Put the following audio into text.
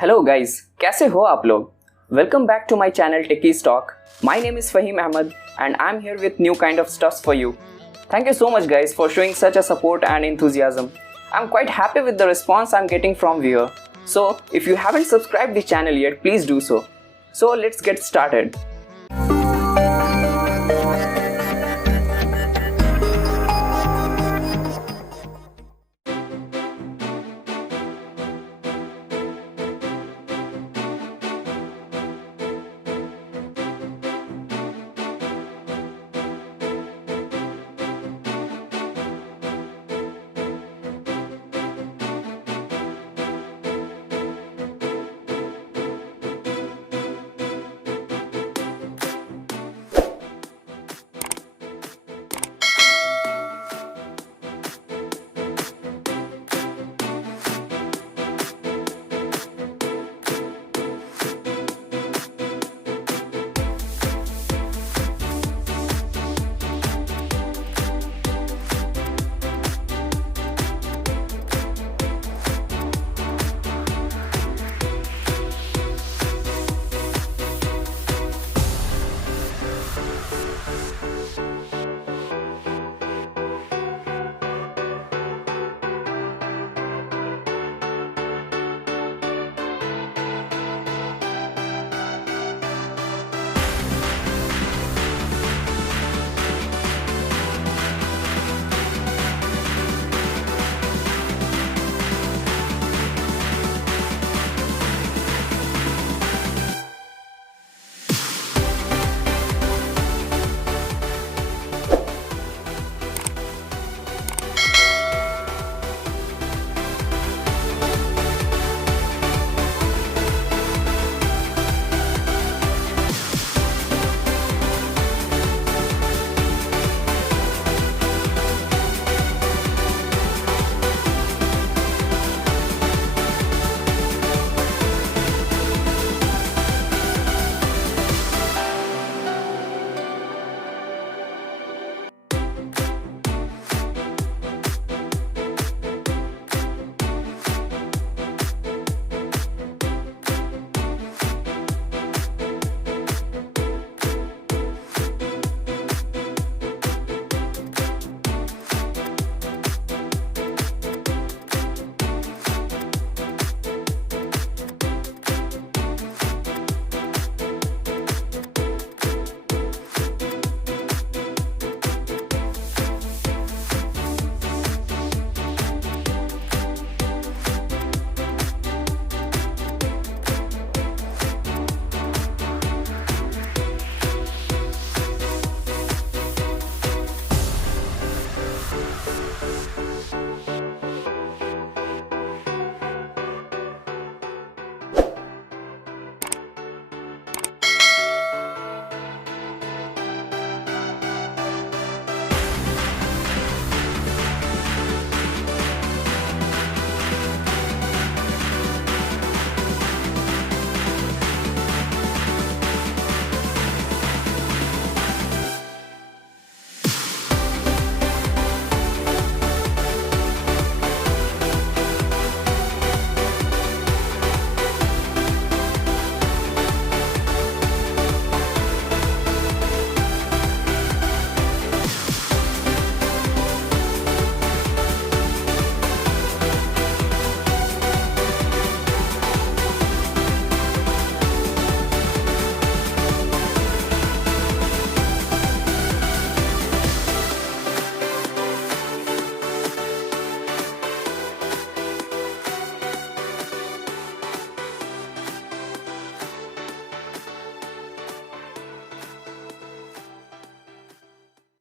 Hello guys, कैसे हो आप लोग? Welcome back to my channel techies talk. My name is Fahim Ahmad and I'm here with new kind of stuffs for you. Thank you so much guys for showing such a support and enthusiasm. I'm quite happy with the response I'm getting from viewer. So if you haven't subscribed the channel yet, please do so. So let's get started.